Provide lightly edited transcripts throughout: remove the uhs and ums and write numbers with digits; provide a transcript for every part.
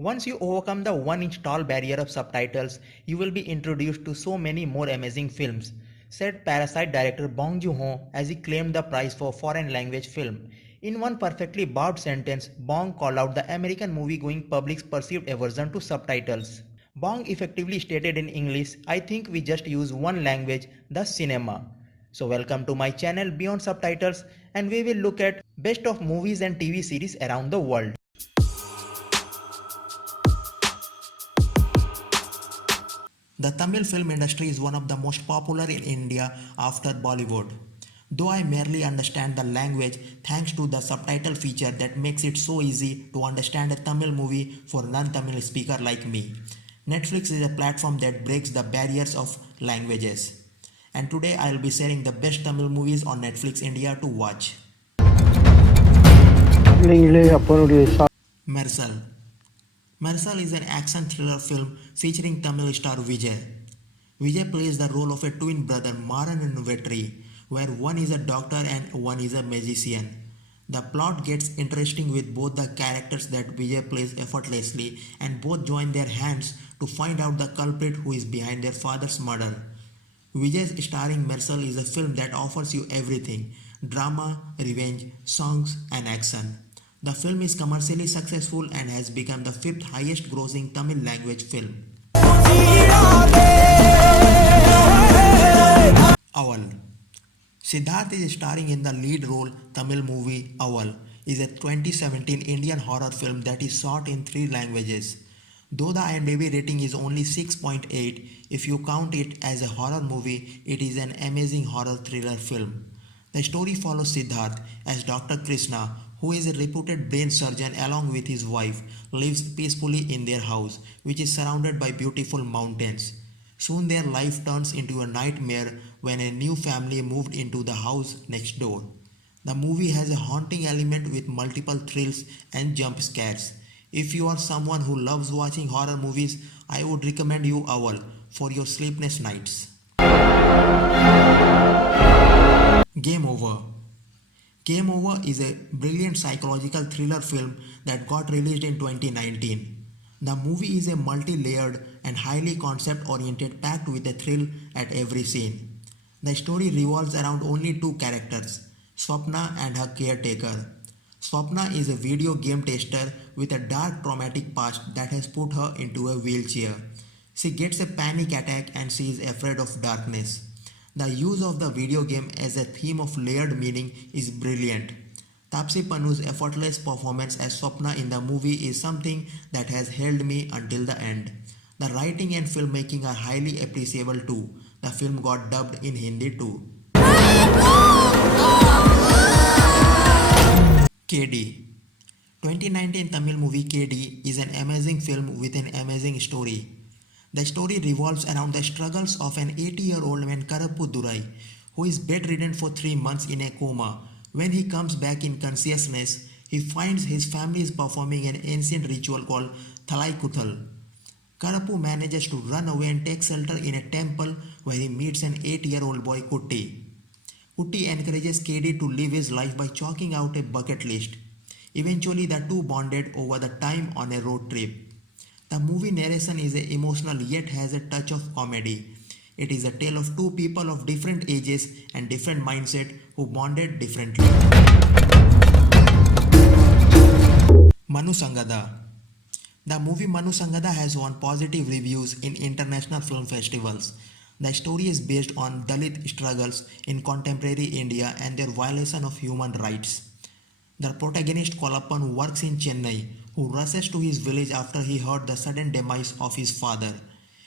Once you overcome the 1-inch tall barrier of subtitles, you will be introduced to so many more amazing films, said Parasite director Bong Joon-ho as he claimed the prize for foreign language film. In one perfectly barbed sentence, Bong called out the American movie-going public's perceived aversion to subtitles. Bong effectively stated in English, I think we just use one language, the cinema. So welcome to my channel Beyond Subtitles, and we will look at best of movies and TV series around the world. The Tamil film industry is one of the most popular in India after Bollywood. Though I merely understand the language thanks to the subtitle feature that makes it so easy to understand a Tamil movie for non-Tamil speaker like me. Netflix is a platform that breaks the barriers of languages. And today I will be sharing the best Tamil movies on Netflix India to watch. Mersal. Mersal is an action thriller film featuring Tamil star Vijay. Vijay plays the role of a twin brother Maran and Vetri, where one is a doctor and one is a magician. The plot gets interesting with both the characters that Vijay plays effortlessly and both join their hands to find out the culprit who is behind their father's murder. Vijay's starring Mersal is a film that offers you everything: drama, revenge, songs, and action. The film is commercially successful and has become the fifth highest grossing Tamil language film. Awal. Siddharth is starring in the lead role Tamil movie Awal is a 2017 Indian horror film that is shot in 3 languages. Though the IMDb rating is only 6.8, if you count it as a horror movie, it is an amazing horror thriller film. The story follows Siddharth as Dr. Krishna, who is a reputed brain surgeon along with his wife, lives peacefully in their house, which is surrounded by beautiful mountains. Soon their life turns into a nightmare when a new family moved into the house next door. The movie has a haunting element with multiple thrills and jump scares. If you are someone who loves watching horror movies, I would recommend you Awal for your sleepless nights. Game Over. Game Over is a brilliant psychological thriller film that got released in 2019. The movie is a multi-layered and highly concept-oriented, packed with a thrill at every scene. The story revolves around only 2 characters, Swapna and her caretaker. Swapna is a video game tester with a dark traumatic past that has put her into a wheelchair. She gets a panic attack and she is afraid of darkness. The use of the video game as a theme of layered meaning is brilliant. Taapsee Pannu's effortless performance as Swapna in the movie is something that has held me until the end. The writing and filmmaking are highly appreciable too. The film got dubbed in Hindi too. KD. 2019 Tamil movie KD is an amazing film with an amazing story. The story revolves around the struggles of an 80-year-old man Karappu Durai, who is bedridden for 3 months in a coma. When he comes back in consciousness, he finds his family is performing an ancient ritual called Thalai Kuthal. Karappu manages to run away and take shelter in a temple where he meets an 8-year-old boy Kutti. Kutti encourages KD to live his life by chalking out a bucket list. Eventually, the two bonded over the time on a road trip. The movie narration is emotional yet has a touch of comedy. It is a tale of 2 people of different ages and different mindset who bonded differently. Manusangada. The movie Manusangada has won positive reviews in international film festivals. The story is based on Dalit struggles in contemporary India and their violation of human rights. The protagonist Kolappan works in Chennai, who rushes to his village after he heard the sudden demise of his father.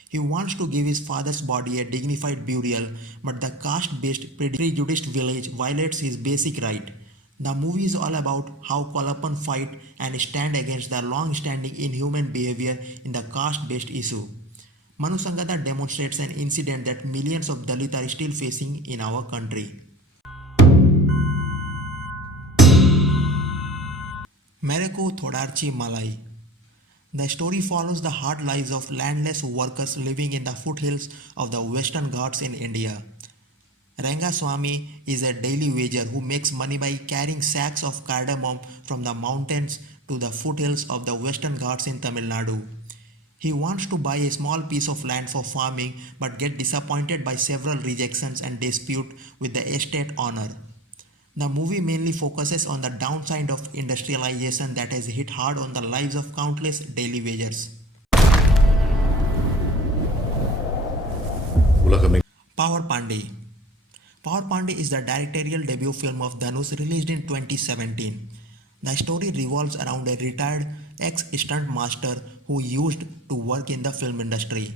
He wants to give his father's body a dignified burial, but the caste-based prejudiced village violates his basic right. The movie is all about how Kolappan fight and stand against the long-standing inhuman behavior in the caste-based issue. Manusangada demonstrates an incident that millions of Dalits are still facing in our country. Mereko Thodarchi Malai. The story follows the hard lives of landless workers living in the foothills of the Western Ghats in India. Rangaswamy is a daily wager who makes money by carrying sacks of cardamom from the mountains to the foothills of the Western Ghats in Tamil Nadu. He wants to buy a small piece of land for farming but get disappointed by several rejections and dispute with the estate owner. The movie mainly focuses on the downside of industrialization that has hit hard on the lives of countless daily wagers. Power Pandy. Power Pandy is the directorial debut film of Dhanush released in 2017. The story revolves around a retired ex-stunt master who used to work in the film industry.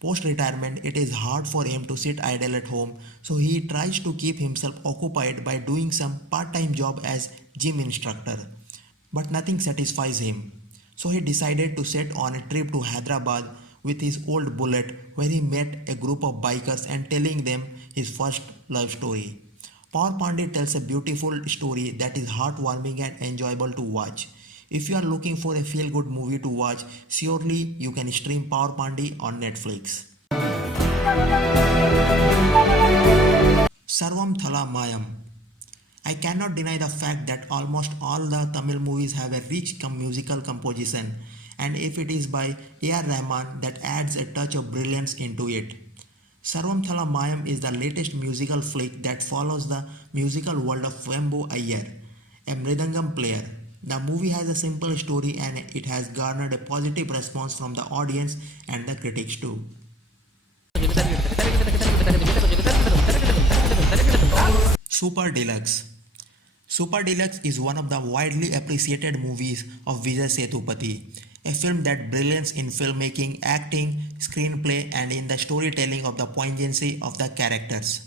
Post-retirement, it is hard for him to sit idle at home, so he tries to keep himself occupied by doing some part-time job as gym instructor. But nothing satisfies him. So he decided to set on a trip to Hyderabad with his old bullet, where he met a group of bikers and telling them his first love story. Power Pandy tells a beautiful story that is heartwarming and enjoyable to watch. If you are looking for a feel-good movie to watch, surely you can stream Power Pandy on Netflix. Servanthala Mayam. I cannot deny the fact that almost all the Tamil movies have a rich musical composition, and if it is by A.R. Rahman, that adds a touch of brilliance into it. Servanthala Mayam is the latest musical flick that follows the musical world of Vembu Iyer, a mridangam player. The movie has a simple story and it has garnered a positive response from the audience and the critics too. Super Deluxe. Super Deluxe is one of the widely appreciated movies of Vijay Sethupathi, a film that brilliance in filmmaking, acting, screenplay and in the storytelling of the poignancy of the characters.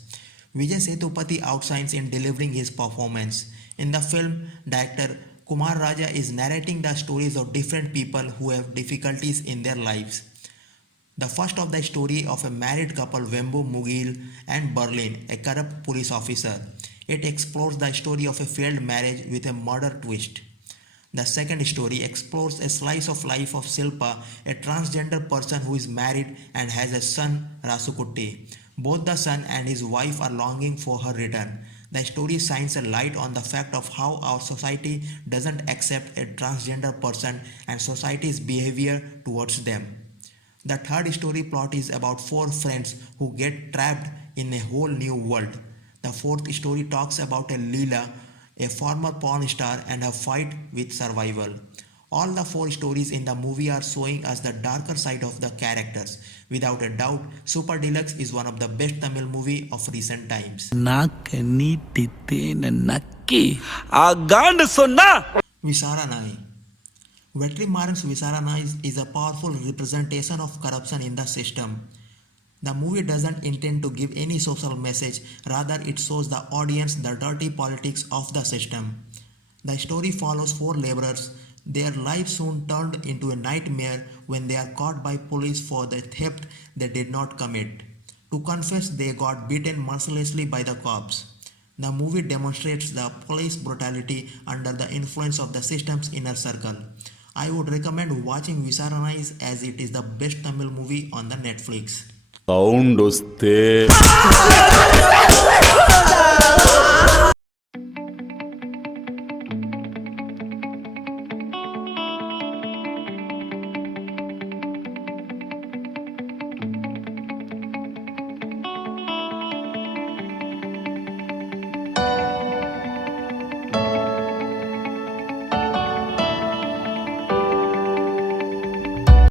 Vijay Sethupathi outshines in delivering his performance. In the film, director Kumar Raja is narrating the stories of different people who have difficulties in their lives. The first of the story of a married couple Vembu Mugil and Berlin, a corrupt police officer. It explores the story of a failed marriage with a murder twist. The second story explores a slice of life of Silpa, a transgender person who is married and has a son, Rasukutti. Both the son and his wife are longing for her return. The story shines a light on the fact of how our society doesn't accept a transgender person and society's behavior towards them. The third story plot is about four friends who get trapped in a whole new world. The fourth story talks about a Leela, a former porn star, and her fight with survival. All the four stories in the movie are showing us the darker side of the characters. Without a doubt, Super Deluxe is one of the best Tamil movie of recent times. Visaranai. Vetrimaran's Visaranai is a powerful representation of corruption in the system. The movie doesn't intend to give any social message, rather it shows the audience the dirty politics of the system. The story follows four laborers. Their lives soon turned into a nightmare when they are caught by police for the theft they did not commit. To confess, they got beaten mercilessly by the cops. The movie demonstrates the police brutality under the influence of the system's inner circle. I would recommend watching Visaranai as it is the best Tamil movie on the Netflix. Sound